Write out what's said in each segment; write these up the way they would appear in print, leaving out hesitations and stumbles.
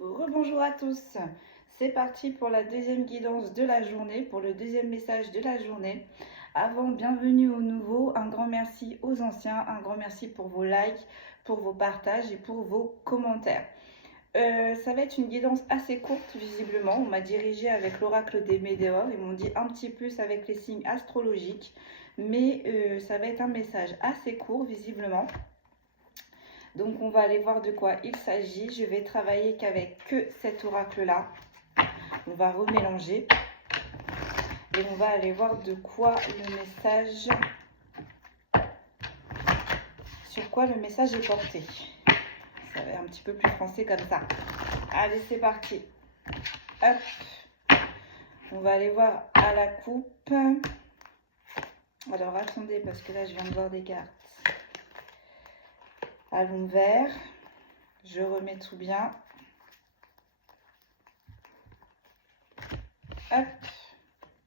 Rebonjour à tous, c'est parti pour la deuxième guidance de la journée, pour le deuxième message de la journée. Avant, bienvenue aux nouveaux, un grand merci aux anciens, un grand merci pour vos likes, pour vos partages et pour vos commentaires. Ça va être une guidance assez courte visiblement, on m'a dirigé avec l'oracle des météores, ils m'ont dit un petit plus avec les signes astrologiques, mais ça va être un message assez court visiblement. Donc on va aller voir de quoi il s'agit. Je vais travailler qu'avec cet oracle-là. On va remélanger. Et on va aller voir de quoi le message... Sur quoi le message est porté. Ça va être un petit peu plus français comme ça. Allez, c'est parti. Hop. On va aller voir à la coupe. Alors attendez, parce que là je viens de voir des cartes. À l'envers. Je remets tout bien. Hop.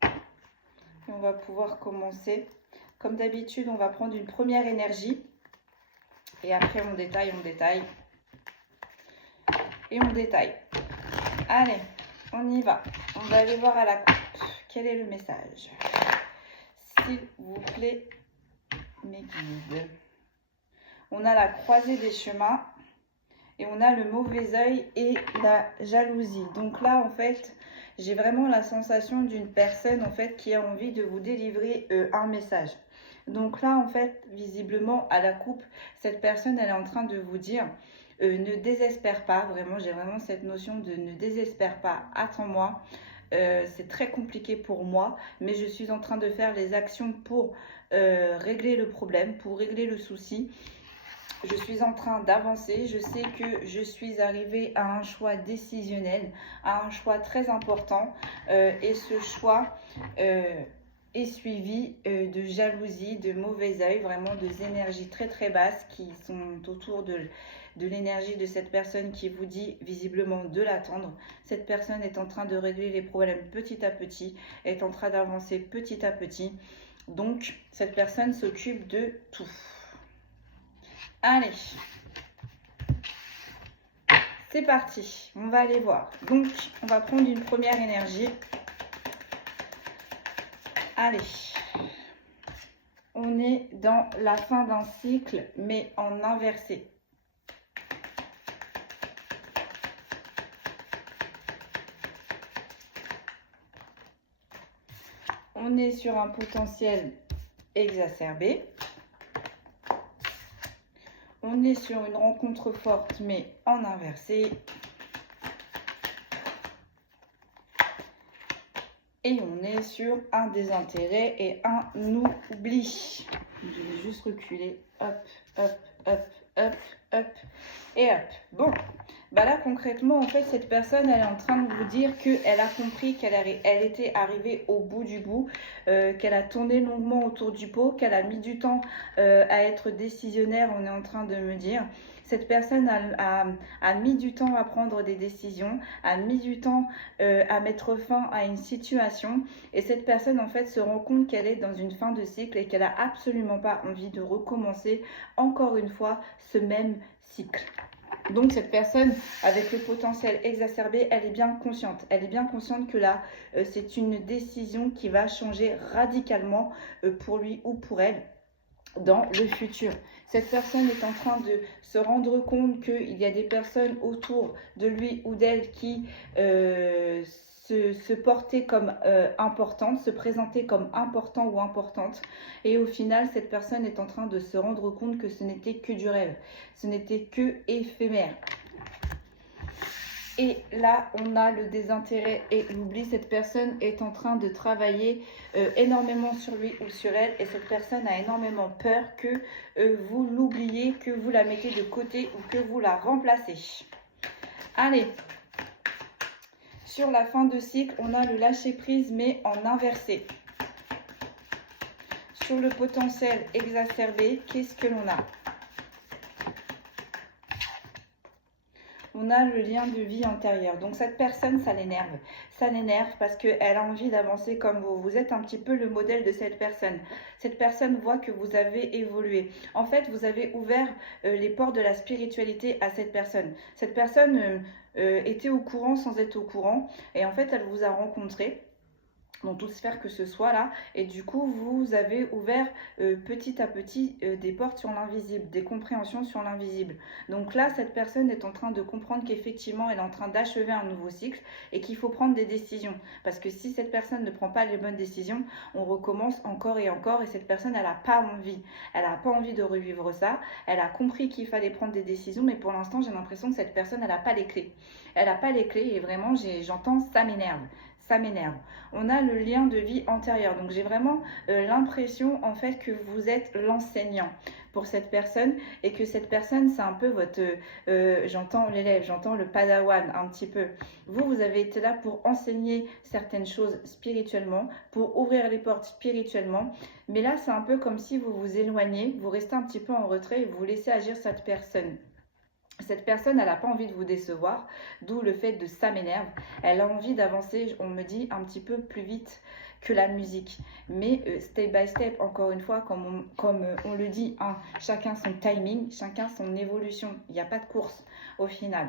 Et on va pouvoir commencer. Comme d'habitude, on va prendre une première énergie. Et après, on détaille. Et on détaille. Allez, on y va. On va aller voir à la coupe. Quel est le message? S'il vous plaît, mes guides. On a la croisée des chemins. Et on a le mauvais œil et la jalousie. Donc là, en fait, j'ai vraiment la sensation d'une personne, en fait, qui a envie de vous délivrer un message. Donc là, en fait, visiblement, à la coupe, cette personne, elle est en train de vous dire ne désespère pas. Vraiment, j'ai vraiment cette notion de ne désespère pas. Attends-moi. C'est très compliqué pour moi, mais je suis en train de faire les actions pour régler le problème, pour régler le souci. Je suis en train d'avancer, je sais que je suis arrivée à un choix décisionnel, à un choix très important et ce choix est suivi de jalousie, de mauvais œil, vraiment de énergies très très basses qui sont autour de l'énergie de cette personne qui vous dit visiblement de l'attendre. Cette personne est en train de régler les problèmes petit à petit, est en train d'avancer petit à petit. Donc cette personne s'occupe de tout. Allez, c'est parti, on va aller voir. Donc, on va prendre une première énergie. Allez, on est dans la fin d'un cycle, mais en inversé. On est sur un potentiel exacerbé. On est sur une rencontre forte, mais en inversé. Et on est sur un désintérêt et un oubli. Je vais juste reculer. Hop, hop, hop, hop, hop. Et hop. Bon. Bah là, concrètement, en fait, cette personne, elle est en train de vous dire qu'elle a compris qu'elle était arrivée au bout du bout, qu'elle a tourné longuement autour du pot, qu'elle a mis du temps à être décisionnaire, on est en train de me dire. Cette personne a mis du temps à prendre des décisions, a mis du temps à mettre fin à une situation. Et cette personne, en fait, se rend compte qu'elle est dans une fin de cycle et qu'elle n'a absolument pas envie de recommencer encore une fois ce même cycle. Donc cette personne avec le potentiel exacerbé, elle est bien consciente. Elle est bien consciente que là, c'est une décision qui va changer radicalement pour lui ou pour elle dans le futur. Cette personne est en train de se rendre compte qu'il y a des personnes autour de lui ou d'elle qui se porter comme importante, se présenter comme important ou importante. Et au final, cette personne est en train de se rendre compte que ce n'était que du rêve. Ce n'était que éphémère. Et là, on a le désintérêt et l'oubli. Cette personne est en train de travailler énormément sur lui ou sur elle. Et cette personne a énormément peur que vous l'oubliez, que vous la mettez de côté ou que vous la remplacez. Allez. Sur la fin de cycle, on a le lâcher-prise, mais en inversé. Sur le potentiel exacerbé, qu'est-ce que l'on a? on a le lien de vie antérieur. Donc cette personne, ça l'énerve. Ça l'énerve parce qu'elle a envie d'avancer comme vous. Vous êtes un petit peu le modèle de cette personne. Cette personne voit que vous avez évolué. En fait, vous avez ouvert les portes de la spiritualité à cette personne. Cette personne était au courant sans être au courant. Et en fait, elle vous a rencontré dans toute sphère que ce soit là, et du coup vous avez ouvert petit à petit des portes sur l'invisible, des compréhensions sur l'invisible. Donc là cette personne est en train de comprendre qu'effectivement elle est en train d'achever un nouveau cycle et qu'il faut prendre des décisions, parce que si cette personne ne prend pas les bonnes décisions, on recommence encore et encore, et cette personne elle n'a pas envie de revivre ça. Elle a compris qu'il fallait prendre des décisions, mais pour l'instant j'ai l'impression que cette personne elle n'a pas les clés, et vraiment j'entends ça m'énerve. Ça m'énerve. On a le lien de vie antérieur. Donc j'ai vraiment l'impression en fait que vous êtes l'enseignant pour cette personne, et que cette personne c'est un peu votre, j'entends l'élève, j'entends le padawan un petit peu. Vous avez été là pour enseigner certaines choses spirituellement, pour ouvrir les portes spirituellement. Mais là c'est un peu comme si vous vous éloignez, vous restez un petit peu en retrait et vous laissez agir cette personne. Cette personne, elle n'a pas envie de vous décevoir, d'où le fait de ça m'énerve. Elle a envie d'avancer, on me dit, un petit peu plus vite que la musique. Mais step by step, encore une fois, comme on le dit, hein, chacun son timing, chacun son évolution. Il n'y a pas de course au final.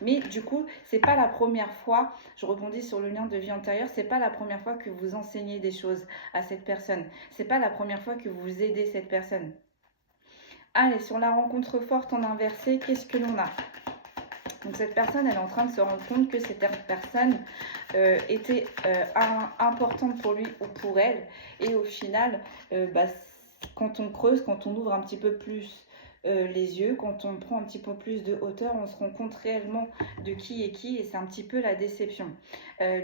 Mais du coup, c'est pas la première fois, je rebondis sur le lien de vie antérieure, c'est pas la première fois que vous enseignez des choses à cette personne. C'est pas la première fois que vous aidez cette personne. Allez, sur la rencontre forte en inversé, qu'est-ce que l'on a? Donc cette personne, elle est en train de se rendre compte que cette personne était importante pour lui ou pour elle. Et au final, quand on creuse, quand on ouvre un petit peu plus les yeux, quand on prend un petit peu plus de hauteur, on se rend compte réellement de qui est qui, et c'est un petit peu la déception.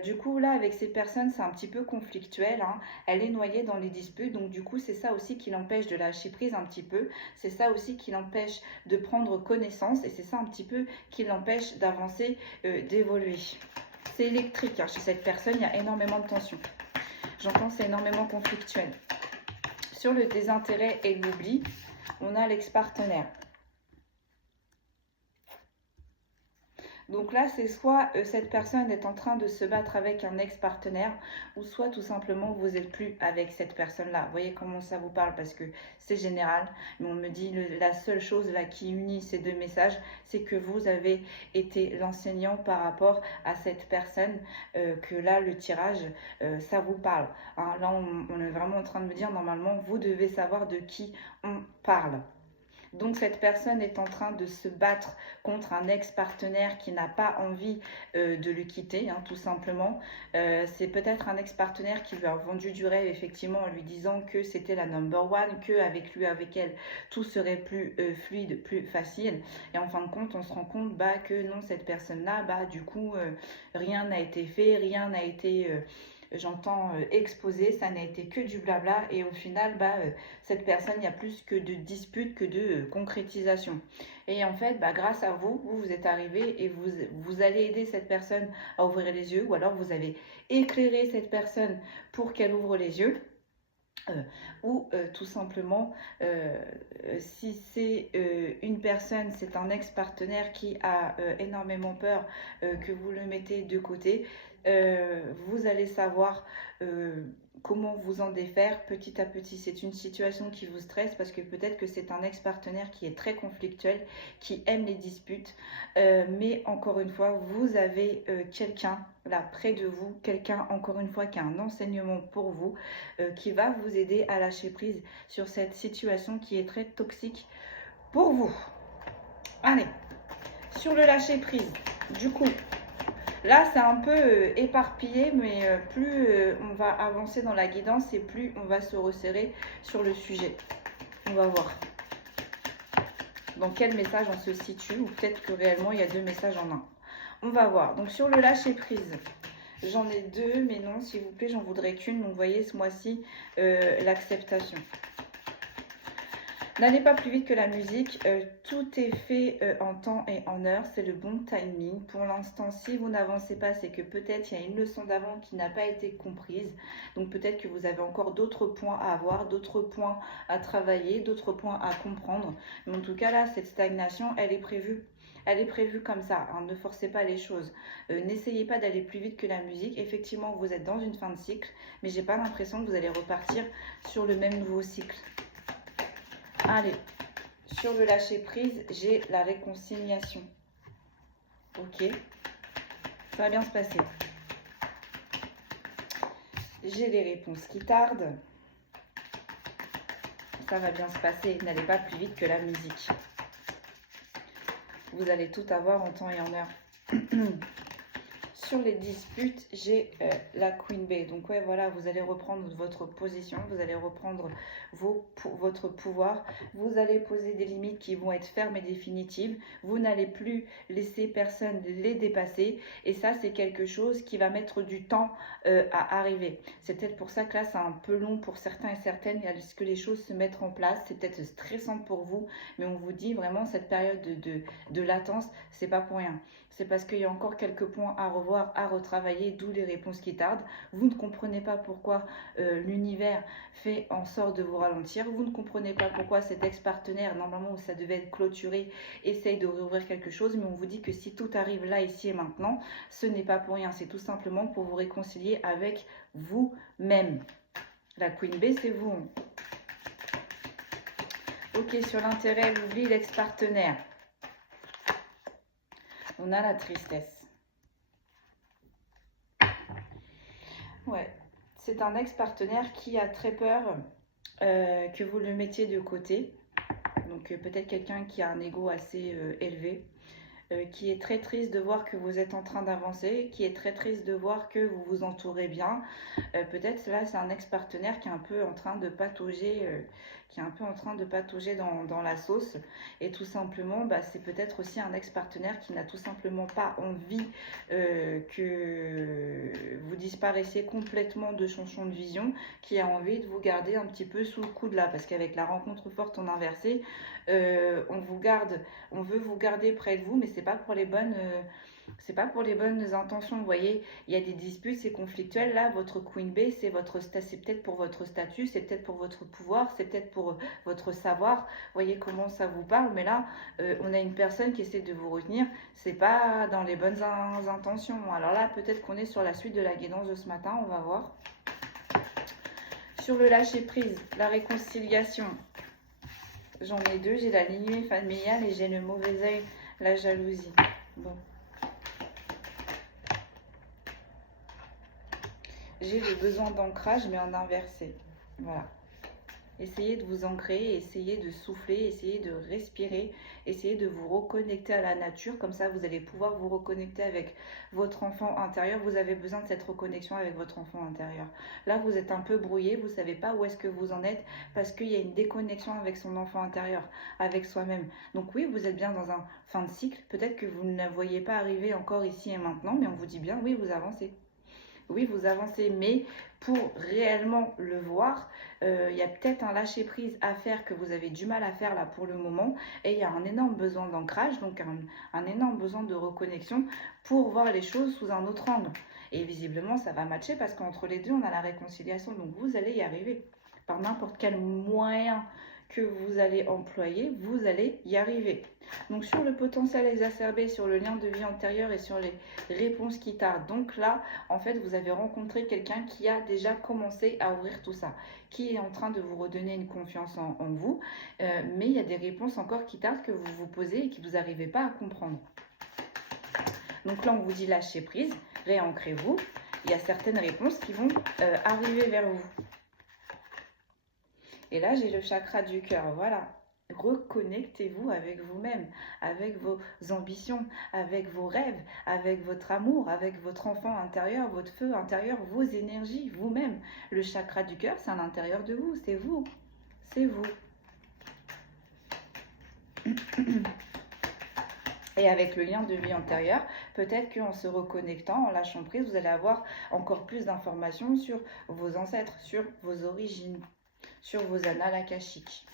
Du coup là avec ces personnes c'est un petit peu conflictuel, hein. Elle est noyée dans les disputes, donc du coup c'est ça aussi qui l'empêche de lâcher prise un petit peu, c'est ça aussi qui l'empêche de prendre connaissance, et c'est ça un petit peu qui l'empêche d'avancer, d'évoluer. C'est électrique, hein. Chez cette personne il y a énormément de tension, j'entends c'est énormément conflictuel. Sur le désintérêt et l'oubli, on a l'ex-partenaire. Donc là, c'est soit cette personne est en train de se battre avec un ex-partenaire, ou soit tout simplement vous n'êtes plus avec cette personne-là. Vous voyez comment ça vous parle, parce que c'est général. Mais on me dit la seule chose là qui unit ces deux messages, c'est que vous avez été l'enseignant par rapport à cette personne, que là, le tirage, ça vous parle. Hein, là, on est vraiment en train de me dire, normalement, vous devez savoir de qui on parle. Donc cette personne est en train de se battre contre un ex-partenaire qui n'a pas envie de le quitter, hein, tout simplement. C'est peut-être un ex-partenaire qui lui a vendu du rêve, effectivement, en lui disant que c'était la number one, qu'avec lui, avec elle, tout serait plus fluide, plus facile. Et en fin de compte, on se rend compte que non, cette personne-là, du coup, rien n'a été fait, rien n'a été... j'entends exposé, ça n'a été que du blabla, et au final cette personne, il y a plus que de disputes que de concrétisation. Et en fait grâce à vous, vous êtes arrivé et vous allez aider cette personne à ouvrir les yeux, ou alors vous avez éclairé cette personne pour qu'elle ouvre les yeux. Ou tout simplement si c'est une personne, c'est un ex-partenaire qui a énormément peur que vous le mettez de côté, vous allez savoir comment vous en défaire petit à petit. C'est une situation qui vous stresse parce que peut-être que c'est un ex-partenaire qui est très conflictuel, qui aime les disputes, mais encore une fois, vous avez quelqu'un là près de vous, quelqu'un encore une fois qui a un enseignement pour vous, qui va vous aider à lâcher prise sur cette situation qui est très toxique pour vous. Allez, sur le lâcher prise, du coup, là, c'est un peu éparpillé, mais plus on va avancer dans la guidance et plus on va se resserrer sur le sujet. On va voir dans quel message on se situe, ou peut-être que réellement il y a deux messages en un. On va voir. Donc sur le lâcher prise, j'en ai deux, mais non, s'il vous plaît, j'en voudrais qu'une. Donc vous voyez, ce mois-ci, l'acceptation. N'allez pas plus vite que la musique, tout est fait en temps et en heure, c'est le bon timing. Pour l'instant, si vous n'avancez pas, c'est que peut-être il y a une leçon d'avant qui n'a pas été comprise. Donc peut-être que vous avez encore d'autres points à avoir, d'autres points à travailler, d'autres points à comprendre. Mais en tout cas là, cette stagnation, elle est prévue Elle est prévue comme ça, hein, ne forcez pas les choses. N'essayez pas d'aller plus vite que la musique. Effectivement, vous êtes dans une fin de cycle, mais j'ai pas l'impression que vous allez repartir sur le même nouveau cycle. Allez, sur le lâcher prise, j'ai la réconciliation. Ok, ça va bien se passer. J'ai les réponses qui tardent. Ça va bien se passer, n'allez pas plus vite que la musique. Vous allez tout avoir en temps et en heure. Sur les disputes, j'ai la Queen Bee. Donc ouais, voilà, vous allez reprendre votre position, vous allez reprendre votre pouvoir. Vous allez poser des limites qui vont être fermes et définitives. Vous n'allez plus laisser personne les dépasser. Et ça, c'est quelque chose qui va mettre du temps à arriver. C'est peut-être pour ça que là, c'est un peu long pour certains et certaines. À ce que les choses se mettent en place. C'est peut-être stressant pour vous. Mais on vous dit vraiment, cette période de latence, c'est pas pour rien. C'est parce qu'il y a encore quelques points à revoir, à retravailler, d'où les réponses qui tardent. Vous ne comprenez pas pourquoi l'univers fait en sorte de vous ralentir. Vous ne comprenez pas pourquoi cet ex-partenaire, normalement où ça devait être clôturé, essaye de réouvrir quelque chose. Mais on vous dit que si tout arrive là, ici et maintenant, ce n'est pas pour rien. C'est tout simplement pour vous réconcilier avec vous-même. La Queen Bee, c'est vous. Ok, sur l'intérêt, l'oubli, l'ex-partenaire. On a la tristesse. Ouais, c'est un ex-partenaire qui a très peur que vous le mettiez de côté. Donc peut-être quelqu'un qui a un ego assez élevé, qui est très triste de voir que vous êtes en train d'avancer, qui est très triste de voir que vous vous entourez bien. Peut-être là, c'est un ex-partenaire qui est un peu en train de patauger, dans la sauce. Et tout simplement, c'est peut-être aussi un ex-partenaire qui n'a tout simplement pas envie que vous disparaissiez complètement de son champ de vision, qui a envie de vous garder un petit peu sous le coude là. Parce qu'avec la rencontre forte en inversé, on veut vous garder près de vous, mais c'est pas pour les bonnes intentions. Vous voyez, il y a des disputes, c'est conflictuel. Là, votre Queen Bee, c'est peut-être pour votre statut, c'est peut-être pour votre pouvoir, c'est peut-être pour votre savoir. Vous voyez comment ça vous parle, mais là, on a une personne qui essaie de vous retenir. C'est pas dans les bonnes intentions. Alors là, peut-être qu'on est sur la suite de la guidance de ce matin. On va voir. Sur le lâcher prise, la réconciliation. J'en ai deux, j'ai la lignée familiale et j'ai le mauvais œil, la jalousie. Bon. J'ai le besoin d'ancrage, mais en inversé. Voilà. Essayez de vous ancrer, essayez de souffler, essayez de respirer, essayez de vous reconnecter à la nature. Comme ça, vous allez pouvoir vous reconnecter avec votre enfant intérieur. Vous avez besoin de cette reconnexion avec votre enfant intérieur. Là, vous êtes un peu brouillé, vous ne savez pas où est-ce que vous en êtes parce qu'il y a une déconnexion avec son enfant intérieur, avec soi-même. Donc oui, vous êtes bien dans un fin de cycle. Peut-être que vous ne la voyez pas arriver encore ici et maintenant, mais on vous dit bien, oui, vous avancez. Oui, vous avancez, mais pour réellement le voir, il y a peut-être un lâcher-prise à faire que vous avez du mal à faire là pour le moment. Et il y a un énorme besoin d'ancrage, donc un énorme besoin de reconnexion pour voir les choses sous un autre angle. Et visiblement, ça va matcher parce qu'entre les deux, on a la réconciliation. Donc vous allez y arriver. Par n'importe quel moyen que vous allez employer, vous allez y arriver. Donc sur le potentiel exacerbé, sur le lien de vie antérieur et sur les réponses qui tardent. Donc là, en fait, vous avez rencontré quelqu'un qui a déjà commencé à ouvrir tout ça, qui est en train de vous redonner une confiance en vous. Mais il y a des réponses encore qui tardent que vous vous posez et que vous n'arrivez pas à comprendre. Donc là, on vous dit lâchez prise, réancrez-vous. Il y a certaines réponses qui vont arriver vers vous. Et là, j'ai le chakra du cœur, voilà. Reconnectez-vous avec vous-même, avec vos ambitions, avec vos rêves, avec votre amour, avec votre enfant intérieur, votre feu intérieur, vos énergies, vous-même. Le chakra du cœur, c'est à l'intérieur de vous, c'est vous. C'est vous. Et avec le lien de vie antérieur, peut-être qu'en se reconnectant, en lâchant prise, vous allez avoir encore plus d'informations sur vos ancêtres, sur vos origines, sur vos annales akashiques.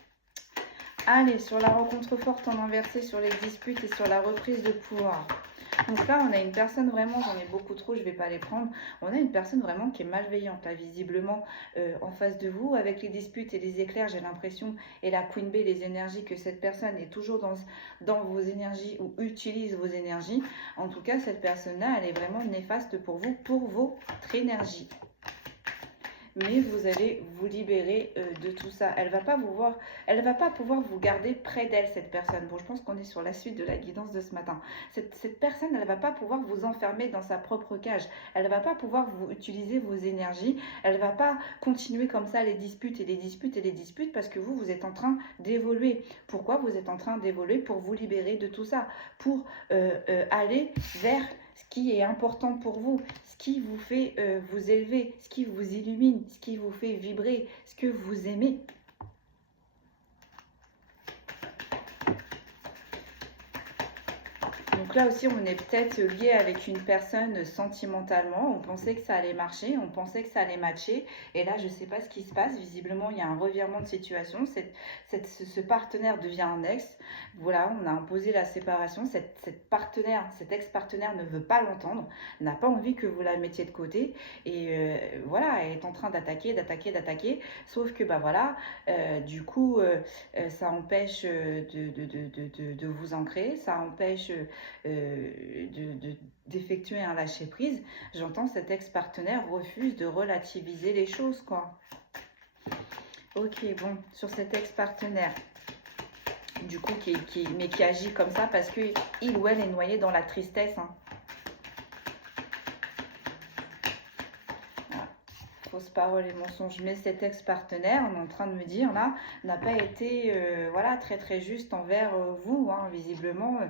Allez, sur la rencontre forte en inversé, sur les disputes et sur la reprise de pouvoir. Donc là, on a une personne vraiment, j'en ai beaucoup trop, je ne vais pas les prendre. On a une personne vraiment qui est malveillante, là, visiblement, en face de vous. Avec les disputes et les éclairs, j'ai l'impression, et la Queen Bee, les énergies, que cette personne est toujours dans vos énergies ou utilise vos énergies. En tout cas, cette personne-là, elle est vraiment néfaste pour vous, pour votre énergie. Mais vous allez vous libérer de tout ça. Elle va pas vous voir, elle va pas pouvoir vous garder près d'elle, cette personne. Bon, je pense qu'on est sur la suite de la guidance de ce matin. Cette personne, elle va pas pouvoir vous enfermer dans sa propre cage. Elle va pas pouvoir vous utiliser vos énergies. Elle va pas continuer comme ça les disputes et les disputes et les disputes parce que vous êtes en train d'évoluer. Pourquoi vous êtes en train d'évoluer? Pour vous libérer de tout ça, pour aller vers ce qui est important pour vous, ce qui vous fait vous élever, ce qui vous illumine, ce qui vous fait vibrer, ce que vous aimez. Donc là aussi, on est peut-être lié avec une personne sentimentalement. On pensait que ça allait marcher, on pensait que ça allait matcher. Et là, je ne sais pas ce qui se passe. Visiblement, il y a un revirement de situation. Ce partenaire devient un ex. Voilà, on a imposé la séparation. Cet ex-partenaire ne veut pas l'entendre, n'a pas envie que vous la mettiez de côté. Et voilà, elle est en train d'attaquer. Sauf que, bah voilà, du coup, ça empêche de vous ancrer, ça empêche d'effectuer un lâcher-prise. J'entends cet ex-partenaire refuse de relativiser les choses, quoi. Ok, bon, sur cet ex-partenaire, du coup, mais qui agit comme ça parce qu'il ou elle est noyé dans la tristesse, hein. Fausses paroles et mensonges. Mais cet ex-partenaire, on est en train de me dire là, n'a pas été voilà, très juste envers vous, hein, visiblement.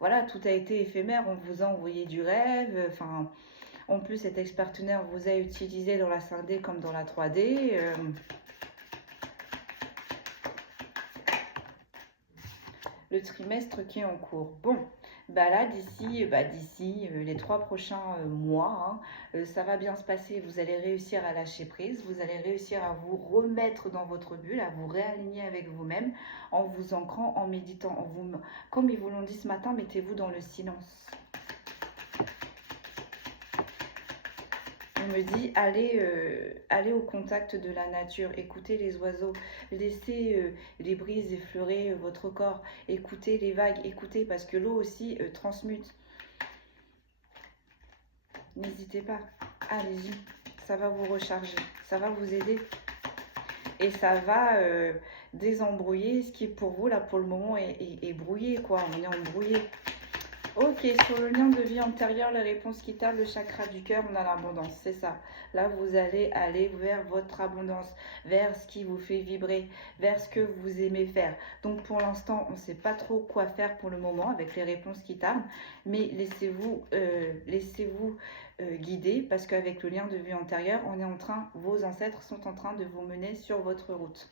Voilà, tout a été éphémère, on vous a envoyé du rêve, enfin, en plus cet ex-partenaire vous a utilisé dans la 5D comme dans la 3D. Le trimestre qui est en cours. Bon, bah là, d'ici les 3 prochains mois, hein, ça va bien se passer. Vous allez réussir à lâcher prise, vous allez réussir à vous remettre dans votre bulle, à vous réaligner avec vous-même, en vous ancrant, en méditant, comme ils vous l'ont dit ce matin, mettez-vous dans le silence. On me dit, allez au contact de la nature, écoutez les oiseaux, laissez les brises effleurer votre corps, écoutez les vagues, écoutez parce que l'eau aussi transmute. N'hésitez pas, allez-y, ça va vous recharger, ça va vous aider et ça va désembrouiller ce qui pour vous là pour le moment est brouillé, quoi, on est embrouillé. Ok, sur le lien de vie antérieur, les réponses qui tardent, le chakra du cœur, on a l'abondance, c'est ça. Là, vous allez aller vers votre abondance, vers ce qui vous fait vibrer, vers ce que vous aimez faire. Donc, pour l'instant, on ne sait pas trop quoi faire pour le moment avec les réponses qui tardent, mais laissez-vous guider parce qu'avec le lien de vie antérieur, vos ancêtres sont en train de vous mener sur votre route.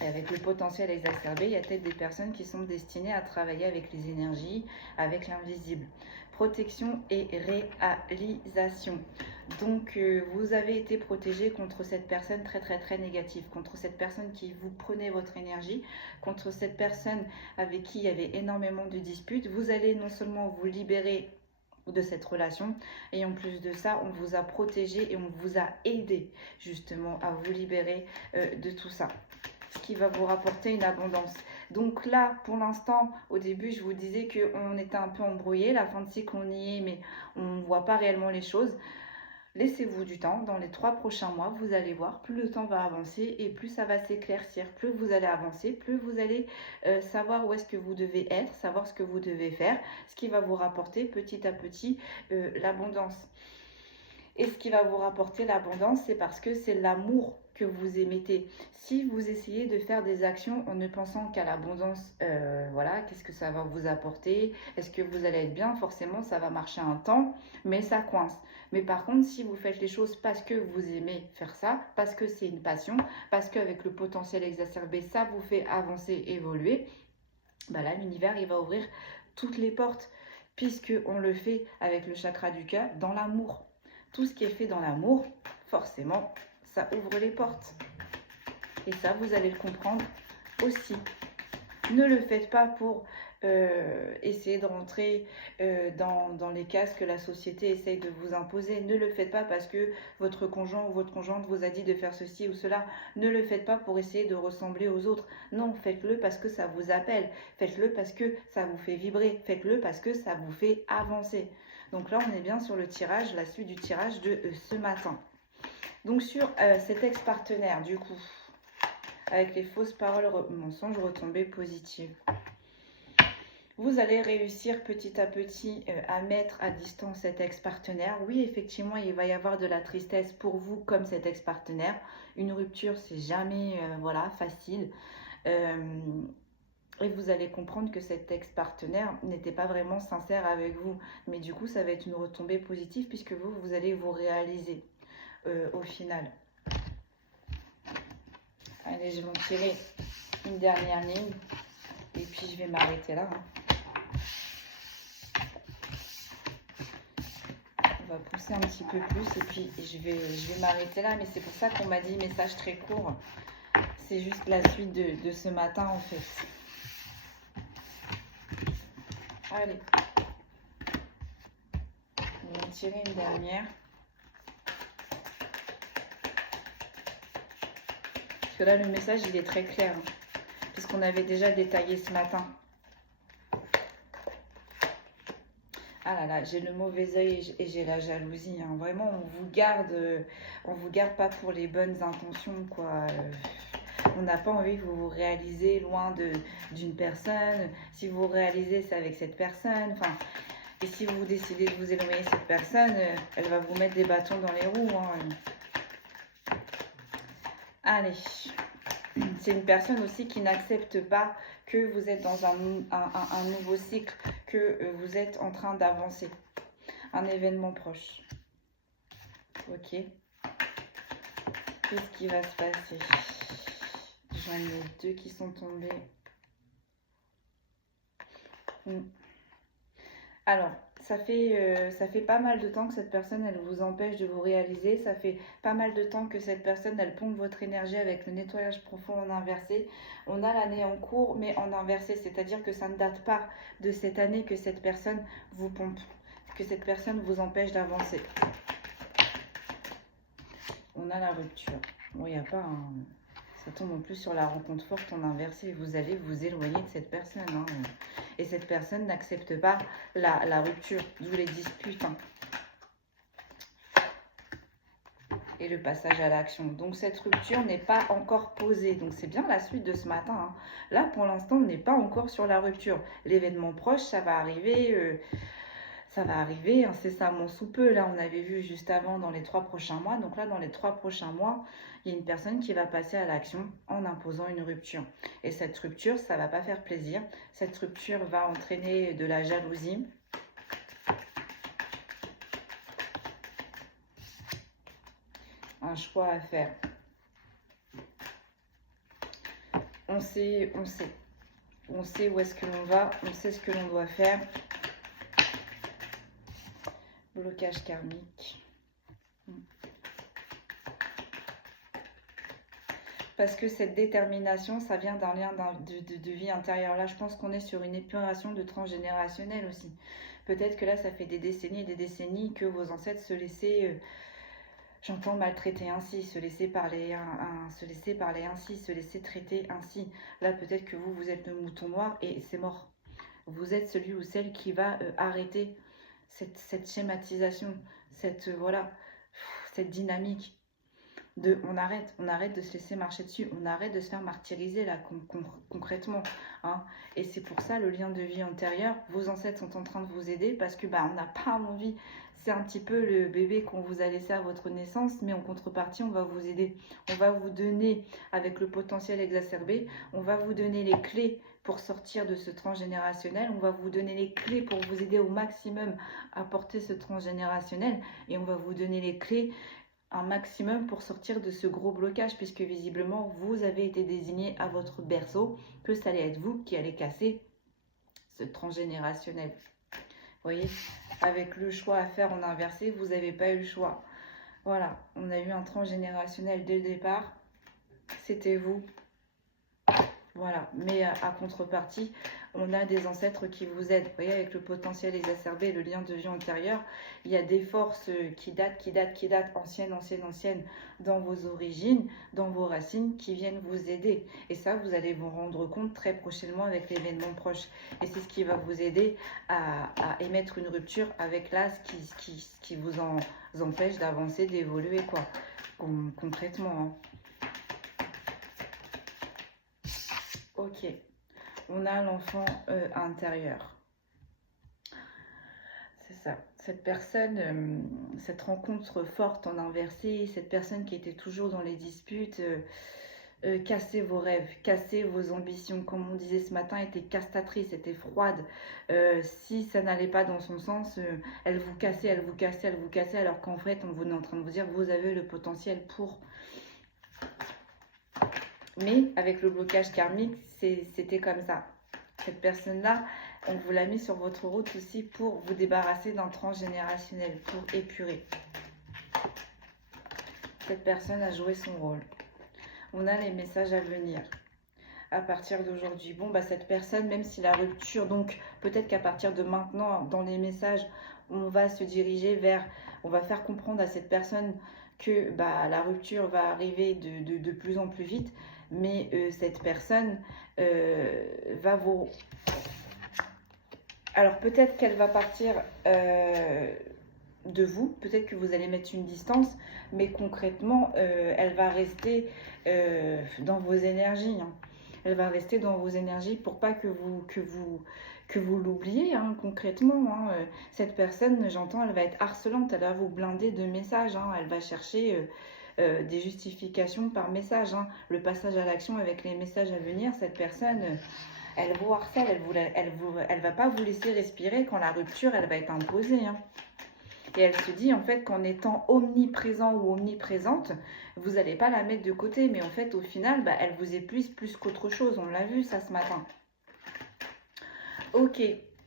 Et avec le potentiel exacerbé, il y a peut-être des personnes qui sont destinées à travailler avec les énergies, avec l'invisible. Protection et réalisation. Donc, vous avez été protégé contre cette personne très négative, contre cette personne qui vous prenait votre énergie, contre cette personne avec qui il y avait énormément de disputes. Vous allez non seulement vous libérer de cette relation et en plus de ça, on vous a protégé et on vous a aidé justement à vous libérer de tout ça. Ce qui va vous rapporter une abondance. Donc là, pour l'instant, au début, je vous disais qu'on était un peu embrouillé. La fin de cycle, on y est, mais on ne voit pas réellement les choses. Laissez-vous du temps. Dans les 3 prochains mois, vous allez voir, plus le temps va avancer et plus ça va s'éclaircir. Plus vous allez avancer, plus vous allez savoir où est-ce que vous devez être, savoir ce que vous devez faire, ce qui va vous rapporter petit à petit l'abondance. Et ce qui va vous rapporter l'abondance, c'est parce que c'est l'amour que vous émettez. Si vous essayez de faire des actions en ne pensant qu'à l'abondance, voilà, qu'est-ce que ça va vous apporter? Est-ce que vous allez être bien? Forcément, ça va marcher un temps, mais ça coince. Mais par contre, si vous faites les choses parce que vous aimez faire ça, parce que c'est une passion, parce qu'avec le potentiel exacerbé, ça vous fait avancer, évoluer, bah là, l'univers, il va ouvrir toutes les portes, puisqu'on le fait avec le chakra du cœur, dans l'amour. Tout ce qui est fait dans l'amour, forcément, ça ouvre les portes. Et ça, vous allez le comprendre aussi. Ne le faites pas pour essayer de rentrer dans les cases que la société essaye de vous imposer. Ne le faites pas parce que votre conjoint ou votre conjointe vous a dit de faire ceci ou cela. Ne le faites pas pour essayer de ressembler aux autres. Non, faites-le parce que ça vous appelle. Faites-le parce que ça vous fait vibrer. Faites-le parce que ça vous fait avancer. Donc là, on est bien sur le tirage, la suite du tirage de ce matin. Donc sur cet ex-partenaire, du coup, avec les fausses paroles, mensonges, retombées positives. Vous allez réussir petit à petit à mettre à distance cet ex-partenaire. Oui, effectivement, il va y avoir de la tristesse pour vous comme cet ex-partenaire. Une rupture, c'est jamais voilà, facile. Et vous allez comprendre que cet ex-partenaire n'était pas vraiment sincère avec vous. Mais du coup, ça va être une retombée positive puisque vous allez vous réaliser au final. Allez, je vais en tirer une dernière ligne. Et puis, je vais m'arrêter là. On va pousser un petit peu plus et puis je vais m'arrêter là. Mais c'est pour ça qu'on m'a dit message très court. C'est juste la suite de ce matin en fait. Allez. On va en tirer une dernière. Parce que là, le message, il est très clair. Puisqu'on avait déjà détaillé ce matin. Ah là là, j'ai le mauvais œil et j'ai la jalousie. Hein. Vraiment, on vous garde pas pour les bonnes intentions, quoi. On n'a pas envie que vous vous réalisez loin d'une personne. Si vous vous réalisez, c'est avec cette personne. Enfin, et si vous décidez de vous éloigner de cette personne, elle va vous mettre des bâtons dans les roues. Hein. Allez. C'est une personne aussi qui n'accepte pas que vous êtes dans un nouveau cycle, que vous êtes en train d'avancer. Un événement proche. Ok. Qu'est-ce qui va se passer? J'en ai deux qui sont tombés. Alors, ça fait pas mal de temps que cette personne, elle vous empêche de vous réaliser. Ça fait pas mal de temps que cette personne, elle pompe votre énergie avec le nettoyage profond en inversé. On a l'année en cours, mais en inversé. C'est-à-dire que ça ne date pas de cette année que cette personne vous pompe, que cette personne vous empêche d'avancer. On a la rupture. Bon, il n'y a pas un... Ça tombe en plus sur la rencontre forte en inversé. Vous allez vous éloigner de cette personne. Hein. Et cette personne n'accepte pas la rupture, d'où les disputes. Hein. Et le passage à l'action. Donc cette rupture n'est pas encore posée. Donc c'est bien la suite de ce matin. Hein. Là, pour l'instant, on n'est pas encore sur la rupture. L'événement proche, ça va arriver... Ça va arriver incessamment sous peu. Là, on avait vu juste avant dans les 3 prochains mois. Donc là, dans les 3 prochains mois, il y a une personne qui va passer à l'action en imposant une rupture. Et cette rupture, ça ne va pas faire plaisir. Cette rupture va entraîner de la jalousie. Un choix à faire. On sait où est-ce que l'on va. On sait ce que l'on doit faire. Blocage karmique. Parce que cette détermination, ça vient d'un lien de vie intérieure. Là, je pense qu'on est sur une épuration de transgénérationnel aussi. Peut-être que là, ça fait des décennies et des décennies que vos ancêtres se laissaient, j'entends maltraiter ainsi, se laisser parler ainsi, se laisser traiter ainsi. Là, peut-être que vous êtes le mouton noir et c'est mort. Vous êtes celui ou celle qui va arrêter cette schématisation, cette dynamique. On arrête de se laisser marcher dessus, on arrête de se faire martyriser là concrètement. Hein. Et c'est pour ça le lien de vie antérieur, vos ancêtres sont en train de vous aider parce que on n'a pas envie, c'est un petit peu le bébé qu'on vous a laissé à votre naissance, mais en contrepartie on va vous aider. On va vous donner, avec le potentiel exacerbé, on va vous donner les clés pour sortir de ce transgénérationnel, on va vous donner les clés pour vous aider au maximum à porter ce transgénérationnel et on va vous donner les clés un maximum pour sortir de ce gros blocage puisque visiblement vous avez été désigné à votre berceau que ça allait être vous qui allez casser ce transgénérationnel. Vous voyez, avec le choix à faire en inversé, vous n'avez pas eu le choix. Voilà, on a eu un transgénérationnel dès le départ. C'était vous. Voilà, mais à contrepartie, on a des ancêtres qui vous aident. Vous voyez, avec le potentiel exacerbé, le lien de vie antérieur, il y a des forces qui datent, anciennes dans vos origines, dans vos racines, qui viennent vous aider. Et ça, vous allez vous rendre compte très prochainement avec l'événement proche. Et c'est ce qui va vous aider à émettre une rupture avec l'as qui vous empêche d'avancer, d'évoluer, quoi, concrètement, hein. Ok, on a l'enfant intérieur. C'est ça. Cette personne, cette rencontre forte en inversé, cette personne qui était toujours dans les disputes, cassez vos rêves, cassez vos ambitions. Comme on disait ce matin, était castatrice, était froide. Si ça n'allait pas dans son sens, elle vous cassait, alors qu'en fait, on vous est en train de vous dire, vous avez le potentiel pour... Mais avec le blocage karmique, c'était comme ça. Cette personne-là, on vous l'a mis sur votre route aussi pour vous débarrasser d'un transgénérationnel, pour épurer. Cette personne a joué son rôle. On a les messages à venir à partir d'aujourd'hui. Bon, bah cette personne, même si la rupture, donc peut-être qu'à partir de maintenant, dans les messages, on va se diriger vers, on va faire comprendre à cette personne que bah, la rupture va arriver de plus en plus vite. Mais cette personne va vous... Alors peut-être qu'elle va partir de vous, peut-être que vous allez mettre une distance, mais concrètement, elle va rester dans vos énergies, hein. Elle va rester dans vos énergies pour pas que vous l'oubliez, hein, concrètement, hein. Cette personne, j'entends, elle va être harcelante, elle va vous blinder de messages, hein. Elle va chercher... des justifications par message, hein. Le passage à l'action avec les messages à venir, cette personne, elle vous harcèle, elle va pas vous laisser respirer quand la rupture, elle va être imposée, hein. Et elle se dit en fait qu'en étant omniprésent ou omniprésente, vous n'allez pas la mettre de côté, mais en fait au final, bah, elle vous épuise plus qu'autre chose, on l'a vu ça ce matin. Ok,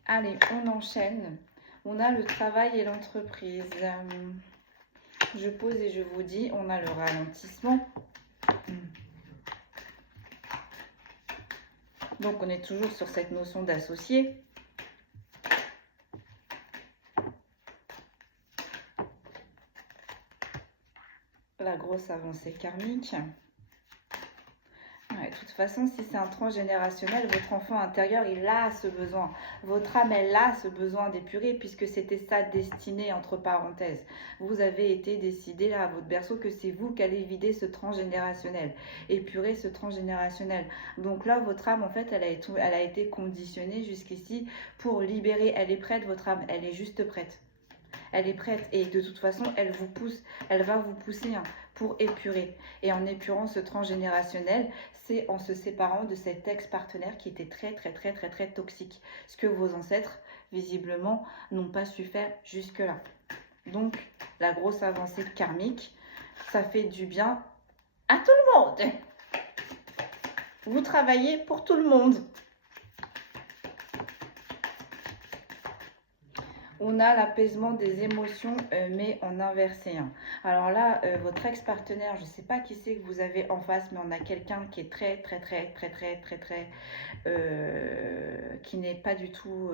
allez, on enchaîne. On a le travail et l'entreprise. Je pose et je vous dis, on a le ralentissement. Donc, on est toujours sur cette notion d'associé. La grosse avancée karmique. Ouais, de toute façon, si c'est un transgénérationnel, votre enfant intérieur, il a ce besoin. Votre âme, elle a ce besoin d'épurer puisque c'était sa destinée, entre parenthèses. Vous avez été décidé là à votre berceau que c'est vous qui allez vider ce transgénérationnel, épurer ce transgénérationnel. Donc là, votre âme, en fait, elle a été conditionnée jusqu'ici pour libérer. Elle est prête, votre âme, elle est juste prête. Elle est prête et de toute façon, elle vous pousse, elle va vous pousser, hein, pour épurer. Et en épurant ce transgénérationnel, c'est en se séparant de cet ex-partenaire qui était très toxique. Ce que vos ancêtres, visiblement, n'ont pas su faire jusque-là. Donc, la grosse avancée karmique, ça fait du bien à tout le monde. Vous travaillez pour tout le monde. On a l'apaisement des émotions, mais en inversé, hein. Alors là, votre ex-partenaire, je ne sais pas qui c'est que vous avez en face, mais on a quelqu'un qui est très, qui n'est pas du tout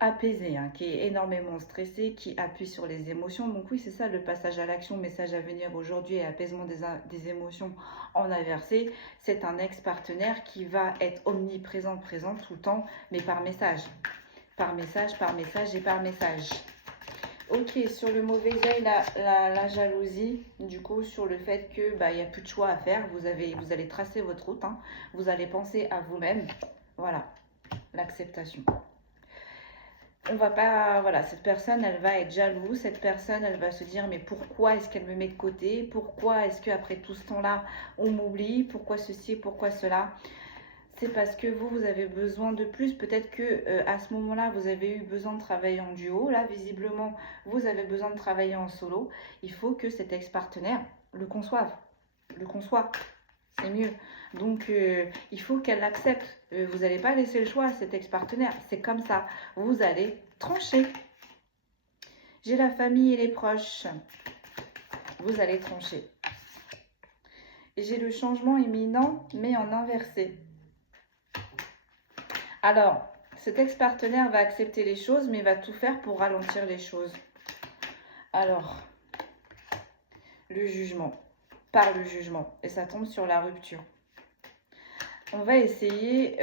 apaisé, hein, qui est énormément stressé, qui appuie sur les émotions. Donc oui, c'est ça le passage à l'action, message à venir aujourd'hui et apaisement des émotions en inversé. C'est un ex-partenaire qui va être omniprésent, présent tout le temps, mais par message. Par message et par message. Ok, sur le mauvais œil, la jalousie, du coup, sur le fait que bah, y a plus de choix à faire, vous allez tracer votre route, hein, vous allez penser à vous-même. Voilà, l'acceptation. On va pas, voilà, cette personne, elle va être jalouse, cette personne, elle va se dire, mais pourquoi est-ce qu'elle me met de côté? Pourquoi est-ce qu'après tout ce temps-là, on m'oublie? Pourquoi ceci, pourquoi cela? C'est parce que vous avez besoin de plus. Peut-être que à ce moment-là, vous avez eu besoin de travailler en duo. Là, visiblement, vous avez besoin de travailler en solo. Il faut que cet ex-partenaire le conçoive. Le conçoit. C'est mieux. Donc, il faut qu'elle l'accepte. Vous n'allez pas laisser le choix à cet ex-partenaire. C'est comme ça. Vous allez trancher. J'ai la famille et les proches. Vous allez trancher. J'ai le changement imminent, mais en inversé. Alors, cet ex-partenaire va accepter les choses, mais va tout faire pour ralentir les choses. Alors, le jugement, par le jugement, et ça tombe sur la rupture. On va essayer...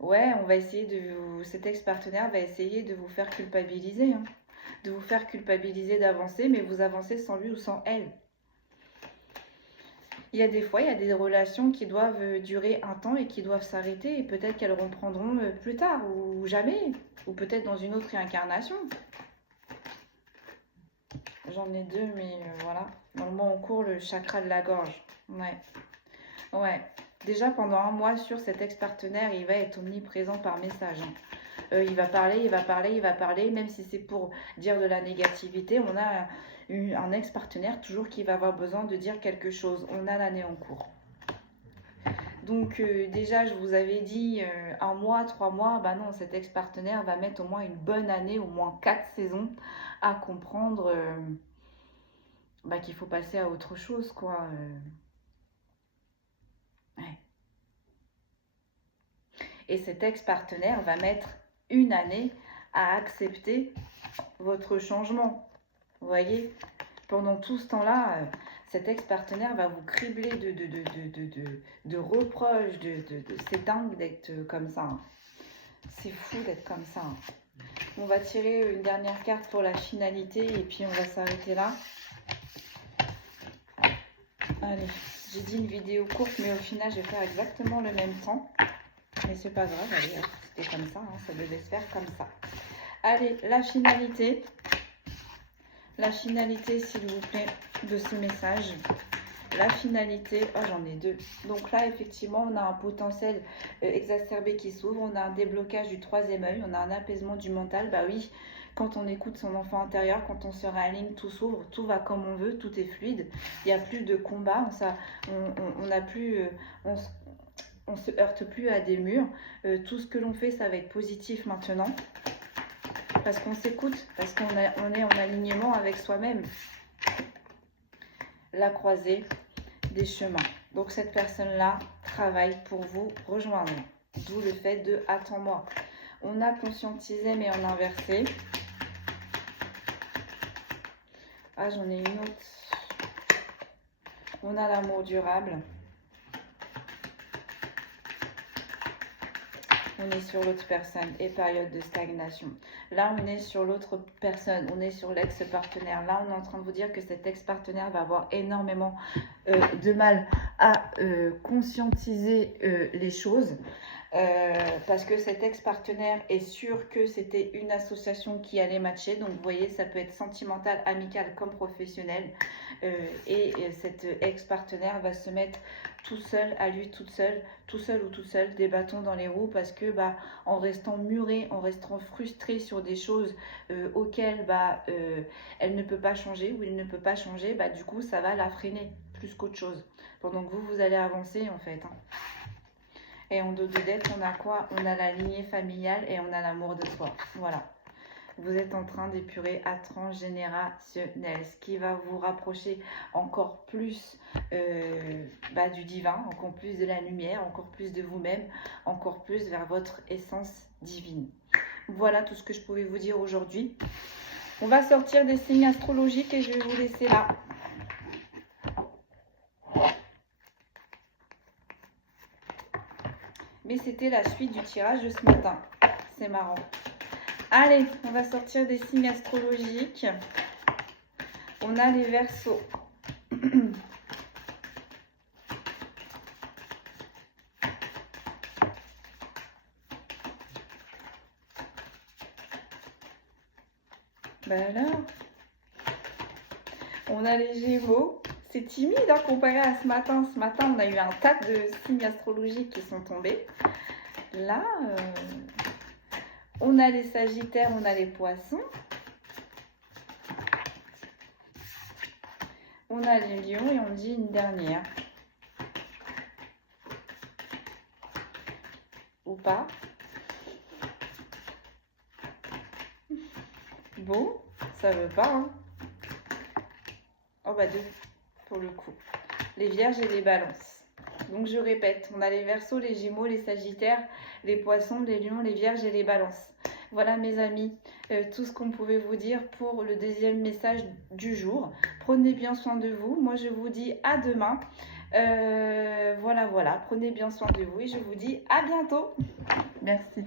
Ouais, on va essayer de vous... Cet ex-partenaire va essayer de vous faire culpabiliser, hein. De vous faire culpabiliser d'avancer, mais vous avancez sans lui ou sans elle. Il y a des fois, il y a des relations qui doivent durer un temps et qui doivent s'arrêter. Et peut-être qu'elles reprendront plus tard ou jamais. Ou peut-être dans une autre réincarnation. J'en ai deux, mais voilà. Normalement, on court le chakra de la gorge. Ouais. Ouais. Déjà, pendant un mois sur cet ex-partenaire, il va être omniprésent par message, hein. Il va parler, il va parler, il va parler. Même si c'est pour dire de la négativité, on a un ex-partenaire toujours qui va avoir besoin de dire quelque chose. On a l'année en cours. Donc déjà, je vous avais dit 1 mois, 3 mois, bah non, cet ex-partenaire va mettre au moins une bonne année, au moins 4 saisons à comprendre bah, qu'il faut passer à autre chose, quoi. Ouais. Et cet ex-partenaire va mettre une année à accepter votre changement. Vous voyez, pendant tout ce temps-là, cet ex-partenaire va vous cribler de reproches, c'est dingue d'être comme ça, hein. C'est fou d'être comme ça, hein. On va tirer une dernière carte pour la finalité et puis on va s'arrêter là. Allez, j'ai dit une vidéo courte, mais au final, je vais faire exactement le même temps. Mais c'est pas grave, allez, c'était comme ça, hein, ça devait se faire comme ça. Allez, la finalité. La finalité, s'il vous plaît, de ce message. La finalité, oh j'en ai deux. Donc là, effectivement, on a un potentiel exacerbé qui s'ouvre. On a un déblocage du troisième œil. On a un apaisement du mental. Bah oui, quand on écoute son enfant intérieur, quand on se réaligne, tout s'ouvre. Tout va comme on veut. Tout est fluide. Il n'y a plus de combat. On n'a plus... on se heurte plus à des murs. Tout ce que l'on fait, ça va être positif maintenant. Parce qu'on s'écoute. Parce qu'on est en alignement avec soi-même. La croisée des chemins. Donc cette personne-là travaille pour vous rejoindre. D'où le fait de attends-moi. On a conscientisé mais en inversé. Ah, j'en ai une autre. On a l'amour durable. On est sur l'autre personne et période de stagnation. Là, on est sur l'autre personne, on est sur l'ex-partenaire. Là, on est en train de vous dire que cet ex-partenaire va avoir énormément de mal à conscientiser les choses. Parce que cet ex-partenaire est sûr que c'était une association qui allait matcher. Donc, vous voyez, ça peut être sentimental, amical comme professionnel. Et cet ex-partenaire va se mettre tout seul, à lui toute seule, tout seul ou toute seule, des bâtons dans les roues parce que bah, en restant muré, en restant frustré sur des choses auxquelles bah, elle ne peut pas changer ou il ne peut pas changer, bah, du coup ça va la freiner plus qu'autre chose. Pendant que vous allez avancer en fait, hein. Et en dos de dette, on a quoi? On a la lignée familiale et on a l'amour de soi. Voilà. Vous êtes en train d'épurer à transgénérationnel, ce qui va vous rapprocher encore plus bah, du divin, encore plus de la lumière, encore plus de vous-même, encore plus vers votre essence divine. Voilà tout ce que je pouvais vous dire aujourd'hui. On va sortir des signes astrologiques et je vais vous laisser là. Mais c'était la suite du tirage de ce matin. C'est marrant. Allez, on va sortir des signes astrologiques. On a les Verseaux. Ben alors, on a les Gémeaux. C'est timide hein, comparé à ce matin. Ce matin, on a eu un tas de signes astrologiques qui sont tombés. Là, on a les Sagittaires, on a les Poissons. On a les Lions et on dit une dernière. Ou pas. Bon, ça veut pas, hein. Oh bah deux, pour le coup. Les vierges et les balances. Donc je répète, on a les verseaux, les gémeaux, les sagittaires, les poissons, les lions, les vierges et les balances. Voilà mes amis, tout ce qu'on pouvait vous dire pour le deuxième message du jour. Prenez bien soin de vous. Moi je vous dis à demain. Voilà, prenez bien soin de vous et je vous dis à bientôt. Merci.